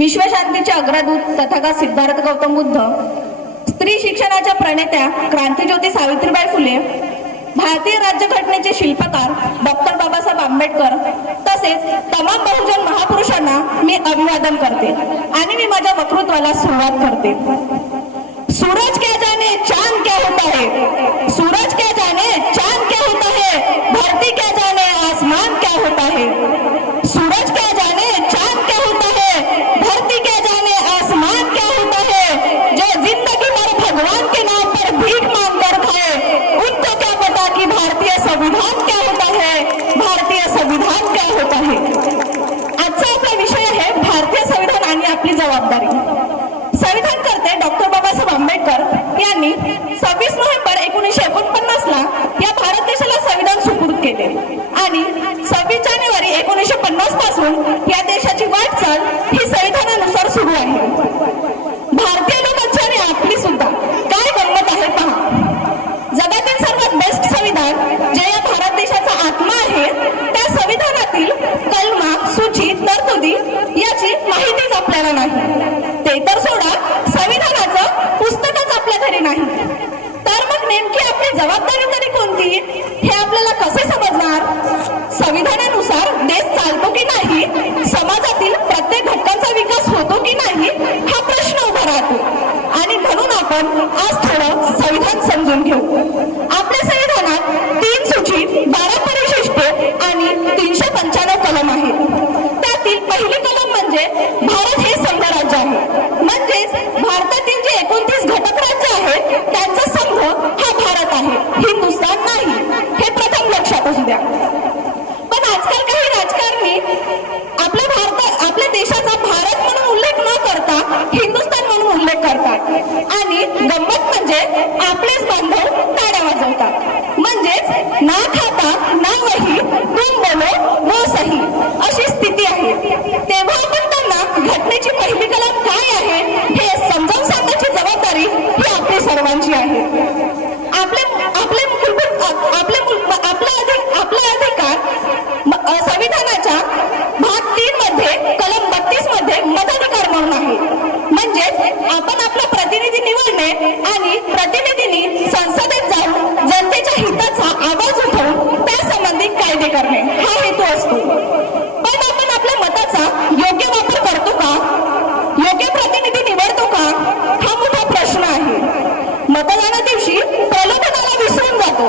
विश्वशांतीचे अग्रदूत तथागत सिद्धार्थ गौतम बुद्ध, स्त्री शिक्षणाच्या प्रणेत्या क्रांतिज्योती सावित्रीबाई फुले, भारतीय राज्यघटनेचे शिल्पकार डॉक्टर बाबासाहेब आंबेडकर तसेच तमाम बहुजन महापुरुषांना मी अभिवादन करते आणि मी माझ्या वक्तृत्वाला सुरुवात करते। सूरज क्या जाने चांद क्या होता है, सूरज क्या जाने चांद क्या होता है, धरती क्या जाने आसमान क्या होता है। सूरज क्या जाने चांद क्या होता है, धरती क्या जाने आसमान क्या होता है। जो जिंदगी भर भगवान के नाम पर भीख मांग कर खाए, उनको क्या पता कि भारतीय संविधान क्या होता है, भारतीय संविधान क्या होता है। आजचा आपला विषय आहे भारतीय संविधान आणि आपली जबाबदारी। संविधान करते डॉक्टर बाबासाहेब आंबेडकर यांनी 26 नोव्हेंबर 1949 ला या भारत देशाला संविधान सुपूर्द केले आणि 26 जानेवारी 1950 पासून या देशाची वाटचाल ही संविधानानुसार सुरू आहे। भारतीय लोकांची आणि आपली सुद्धा काय गंमत आहे पहा। जगातील सर्वात बेस्ट संविधान जे या भारत देशाचा आत्मा आहे त्या संविधानातील कलमा, सूची, तरतुदी याची माहितीच आपल्याला नाही। ते तर सोडा, संविधानाचं पुस्तकच आपल्या घरी नाही, तर मग नेमकी आपली जबाबदारी तरी कोणती हे आपल्याला कसे समजणार। संविधानानुसार देश चालतो की नाही, समाजातील प्रत्येक घटकांचा विकास होतो की नाही हा प्रश्न उभा राहतो आणि म्हणून आपण आज थोडं संविधान समजून घेऊ। आपल्या संविधानात 3 सूची, 12 परिशिष्टे आणि 395 कलम आहेत। त्यातील पहिली कलम म्हणजे भारत हे संघ राज्य आहे, म्हणजेच भारतातील जे 29 घटक राज्य आहेत त्यांचा संघ हा भारत आहे, हिंदुस्थान नाही, हे प्रथम लक्षात असू द्या। पण आजकाल काही राजकारणी आपल्या देशाचा भारत म्हणून उल्लेख न करता हिंदुस्थान म्हणून उल्लेख करतात आणि गंमत म्हणजे आपलेच बांधव टाळ्या वाजवतात। म्हणजेच ना खाता ना वही तुम बोलो वो सही अशी स्थिती आहे। तेव्हा आपण त्यांना घटनेची पहिली कलम काय आहे हे समजावून सांगण्याची जबाबदारी ही आपली सर्वांची आहे। आपला अधिकार संविधानाच्या भाग 3 मध्ये कलम 32 मध्ये मताधिकार म्हणून आहे, म्हणजेच आपण आपला प्रतिनिधी निवडणे आणि प्रतिनिधींनी संसदेत जाऊन जनतेच्या हिताचा आवाज उठवून त्यासंबंधी कायदे करणे हा हेतू असतो। पण आपण आपल्या मताचा योग्य वापर करतो का, योग्य प्रतिनिधी निवडतो का हा मोठा प्रश्न आहे। मतदाना दिवशी प्रलोभनाला विसरून जातो,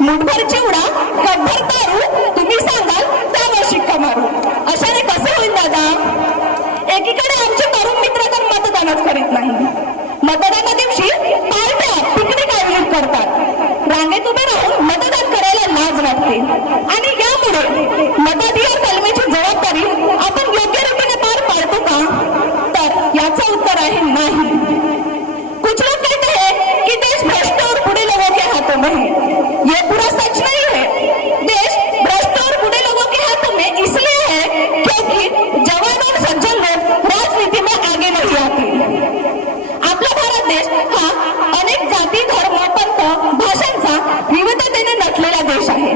मुठभर चिवडा कपभर दारू तुम्ही सांगाल त्यावर शिक्का मारू, अशाने कसे होईल दादा। एकीकडे आमचे तरुण मित्र तर मतदानच करीत नाही, मतदाना दिवशी पार्ट्या पिकनिक आयोजित करतात, रांगेत उभे राहून मतदान करायला लाज वाटते आणि यामुळे मताधिकार कलमेची जबाबदारी आपण योग्य रीतीने पार पाडतो का, तर याचं उत्तर आहे नाही। कुछ लोग कहते हैं कि देश भ्रष्ट और बूढ़े लोगों के हाथों में है, ये पूरा सच नहीं है। देश भ्रष्ट और बूढ़े लोगों के हाथों में इसलिए है क्योंकि जवान और सज्जन लोग राजनीति में आगे नहीं आते। आपला भारत देश हा अनेक जाती, धर्म, पंथ, भाषांचा विविधतेने नटलेला देश आहे।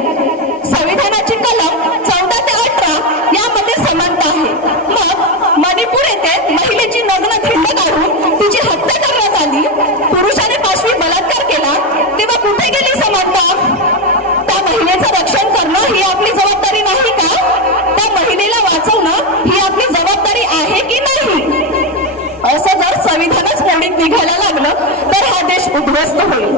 संविधानाची कलम 14 ते 18 यामध्ये समानता आहे। मग मणिपूर येथे महिलेची नग्न धिंड काढून तिची हत्या करण्यात आली, पुरुषाने पाशवी बलात्कार केला, तेव्हा कुठे गेली समानता। त्या महिलेचं रक्षण करणं ही आपली जबाबदारी नाही का, त्या महिलेला वाचवणं ही आपली जबाबदारी आहे की नाही। असं जर संविधानच मोडीत निघायला लागलं तर हा देश उद्ध्वस्त होईल,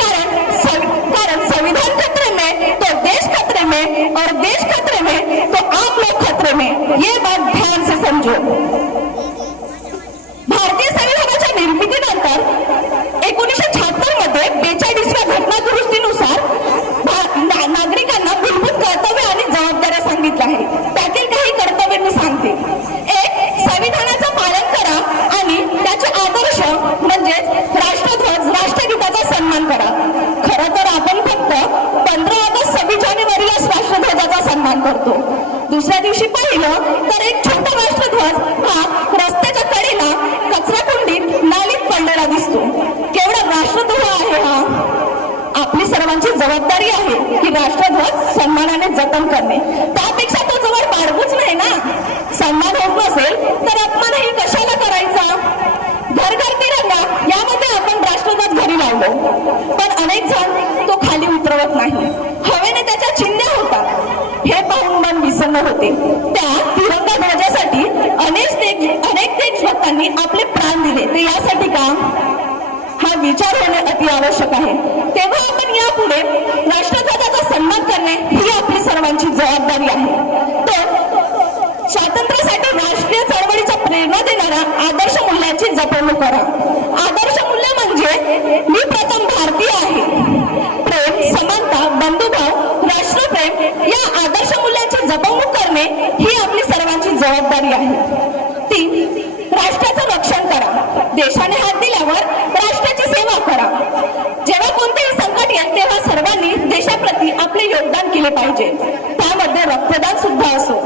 कारण संविधान खतरे में तो देश खतरे में और देश खतरे में तो आप लोग खतरे में, ये बात ध्यान से समझो। भारतीय संविधानाच्या निर्मितीनंतर 1976 मध्ये 42व्या घटना दुरुस्तीनुसार नागरिकांना मूलभूत कर्तव्य आणि जबाबदाऱ्या सांगितल्या आहेत। त्यातील काही कर्तव्य मी सांगते। एक, संविधानाचं पालन करा आणि त्याचे आदर्श म्हणजेच राष्ट्रध्वज, राष्ट्रगीताचा सन्मान करा। खरं तर आपण फक्त 15 ऑगस्ट 26 जानेवारीलाच राष्ट्रध्वजाचा सन्मान करतो। दुसऱ्या दिवशी पाहिलं तर एक छोटा राष्ट्रध्वज अपमानही कशाला करायचा? घर घर तिरंगा यामध्ये आपण राष्ट्रध्वज घरी लावलो, पण अनेक जण तो खाली उतरवत नाही, हवेने त्याच्या चिंध्या होतात। हे पाहून मन विसन्न होते। त्या तिरंगा ध्वजासाठी अनेक देशभक्तांनी आपले प्राण दिले, ते यासाठी का? हा विचार होणे अति आवश्यक आहे। तेव्हा आपण यापुढे राष्ट्रध्वजाचा सन्मान करणे ही आपली सर्वांची जबाबदारी आहे। तर स्वातंत्र्यासाठी राष्ट्रीय चळवळीचा प्रेरणा देणाऱ्या आदर्श मूल्यांची जपणूक करा। आदर्श मूल्य म्हणजे मी प्रथम भारतीय आहे, प्रेम, समानता, बंधुभाव, राष्ट्रप्रेम या आदर्श मूल्यांची जपणूक करणे ही आपली सर्वांची जबाबदारी आहे। 3. राष्ट्राचं रक्षण करा। देशाने हात दिल्यावर राष्ट्राची सेवा करा। जेव्हा कोणतेही संकट येईल तेव्हा सर्वांनी देशाप्रती आपले योगदान केले पाहिजे, त्यामध्ये रक्तदान सुद्धा असो।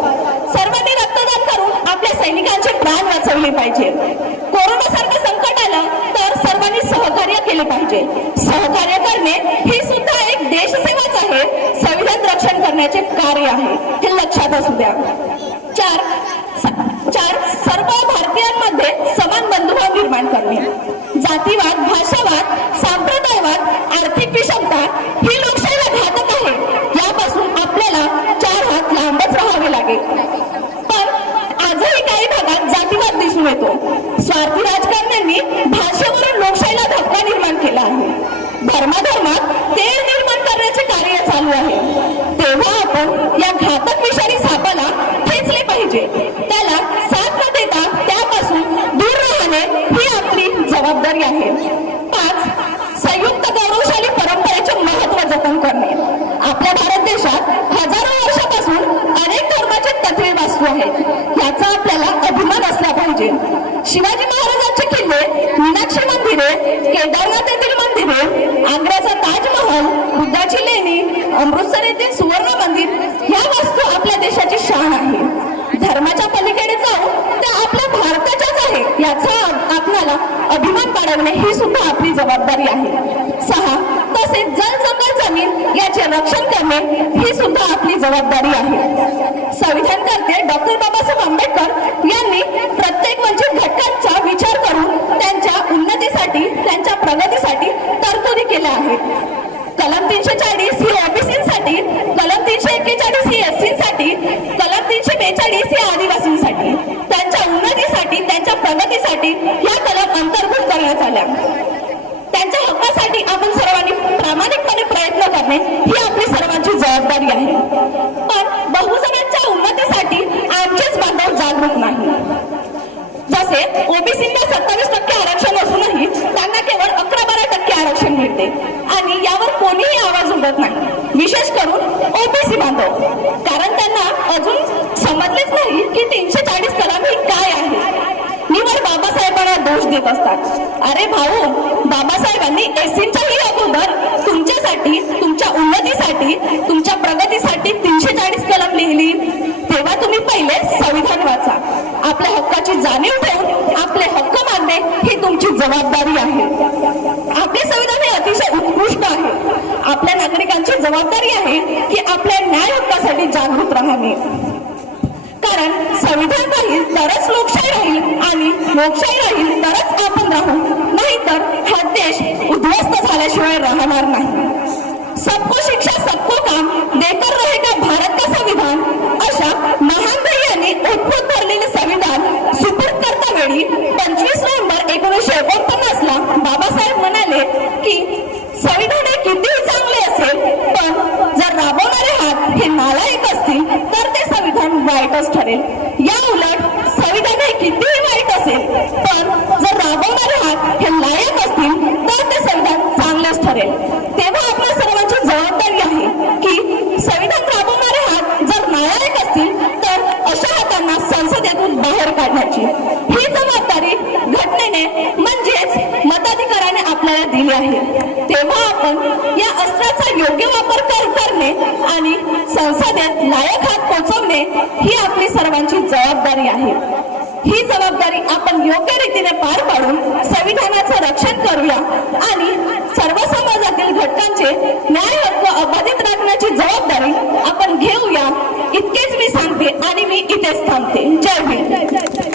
सर्वांनी रक्तदान करून आपल्या सैनिकांचे प्राण वाचवले पाहिजे। कोरोनासारखं संकट आलं तर सर्वांनी सहकार्य केले पाहिजे। सहकार्य करणे ही सुद्धा एक देशसेवाच आहे, संविधान रक्षण करण्याचे कार्य आहे, हे लक्षात असू द्या। 4. सर्व भारतीयांमध्ये समान बंधुभाव निर्माण करणे। जातीवाद, भाषावाद, संप्रदायवाद, आर्थिक विषमता ही लोकशाहीला घातक आहे, यापासून आपल्याला 4 हात लांबच राहावे लागेल। पण आजही काही भागात जातीवाद दिसून येतो। स्वार्थी राजकारण्यांनी भाषेवरून लोकशाहीला धक्का निर्माण केला आहे। धर्माधर्मात तेढ निर्माण करण्याचे कार्य चालू आहे। तेव्हा आपण या घातक विषारी सापाला ठेचले पाहिजे, त्याला साथ न देता त्यापासून दूर राहणे ही आपली जबाबदारी आहे। 5. संयुक्त गौरवशाली परंपरेचे महत्त्व जतन करणे। आपल्या भारत देशात हजारो वर्षापासून अनेक धर्माचे तत्वे वास्तू आहेत, याचा आपल्याला अभिमान असला पाहिजे। शिवाजी महाराजांचे किल्ले, मीनाक्षी मंदिरे, केदारनाथ येथील मंदिरे, आग्र्याचा ताजमहल, बुद्धाची लेणी, अमृतसर येथील सुवर्ण मंदिर ह्या वास्तू आपल्या देशाची शान आहे। धर्माच्या पलीकडे जाऊन त्या आपल्या भारताच्याच आहे, याचा आपल्याला अभिमान बाळगणे ही सुद्धा आपली जबाबदारी आहे। 6. तसेच जल, जंगल, जमीन याचे रक्षण करणे ही सुद्धा आपली जबाबदारी आहे। संविधानकर्ते डॉक्टर बाबासाहेब आंबेडकर यांनी प्रत्येक वंचित घटकांचा विचार करून त्यांच्या उन्नतीसाठी, त्यांच्या प्रगतीसाठी तरतुदी केल्या आहेत। कलम 340 ही ओबीसींसाठी, कलम 341 ही एससींसाठी, कलम 342 ही आदिवासींसाठी, त्यांच्या उन्नतीसाठी, त्यांच्या प्रगतीसाठी या कलम अंतर्भूत करण्यात आल्या। त्यांच्या हक्कासाठी आपण सर्वांनी प्रामाणिकपणे प्रयत्न करणे ही आपली सर्वांची जबाबदारी आहे। पण बहुजनांच्या उन्नतीसाठी आमचेच बांधव जागरूक नाही। जसे ओबीसींना 27% आरक्षण असूनही त्यांना केवळ 11-12% आरक्षण मिळते आणि यावर कोणीही आवाज उठत नाही, विशेष करून ओबीसी बांधव, कारण त्यांना अजून समजलेच नाही की 340 कलम ही काय आहे। निवड बाबासाहेबांना दोष देत असतात। अरे भाऊ, बाबासाहेबांनी एससींच्याही अगोदर तुमच्यासाठी, तुमच्या उन्नतीसाठी, तुमच्या प्रगतीसाठी 340 कलम लिहिली, तेव्हा तुम्ही पहिले संविधान वाचा। आपल्या हक्काची जाणीव ठेवून आपले हक्क मागणे ही तुमची जबाबदारी आहे। आपले संविधान हे अतिशय उत्कृष्ट आहे। आपल्या नागरिकांची जबाबदारी आहे की आपल्या न्याय हक्कासाठी जागृत राहणे, कारण संविधान राहील तरच लोकशाही राहील आणि लोकशाही राहील तरच आपण राहू, नाहीतर हा देश उद्ध्वस्त झाल्याशिवाय राहणार नाही। सबको शिक्षा सबको काम देकर रहेगा भारत का संविधान अशा महान ध्येयाने उत्फुल्ल भरलेले संविधान सुपूर्द करता वेळी 25 नोव्हेंबर 1949 ला बाबासाहेब म्हणाले की संविधान हे कितीही चांगले असेल, पण जर राबवणारे हात हे नालायक असतील तर ते संविधान वाईटच ठरेल। या उलट संविधान हे कितीही वाईट असेल, पण जर राबवणारे हात हे लायक असतील तर ते संविधान चांगलेच ठरेल। तेव्हा आपल्या सर्वांची जबाबदारी आहे की संविधान राबवणारे हात जर नालायक असतील तर अशा हातांना संसदेतून बाहेर काढण्याची ही जबाबदारी घटनेने म्हणजेच मताधिकाराने आपल्याला दिली आहे। तेव्हा आपण या अस्त्राचा योग्य वापर करणे आणि संसदेत लायक हात पोहोचवणे ही आपली सर्वांची जबाबदारी आहे। ही जबाबदारी आपण योग्य रीतीने पार पाडून संविधानाचं रक्षण करूया आणि सर्व समाजातील घटकांचे न्याय हक्क अबाधित राखण्याची जबाबदारी आपण घेऊया, इतकेच मी सांगते आणि मी इथेच थांबते। जय हिंद।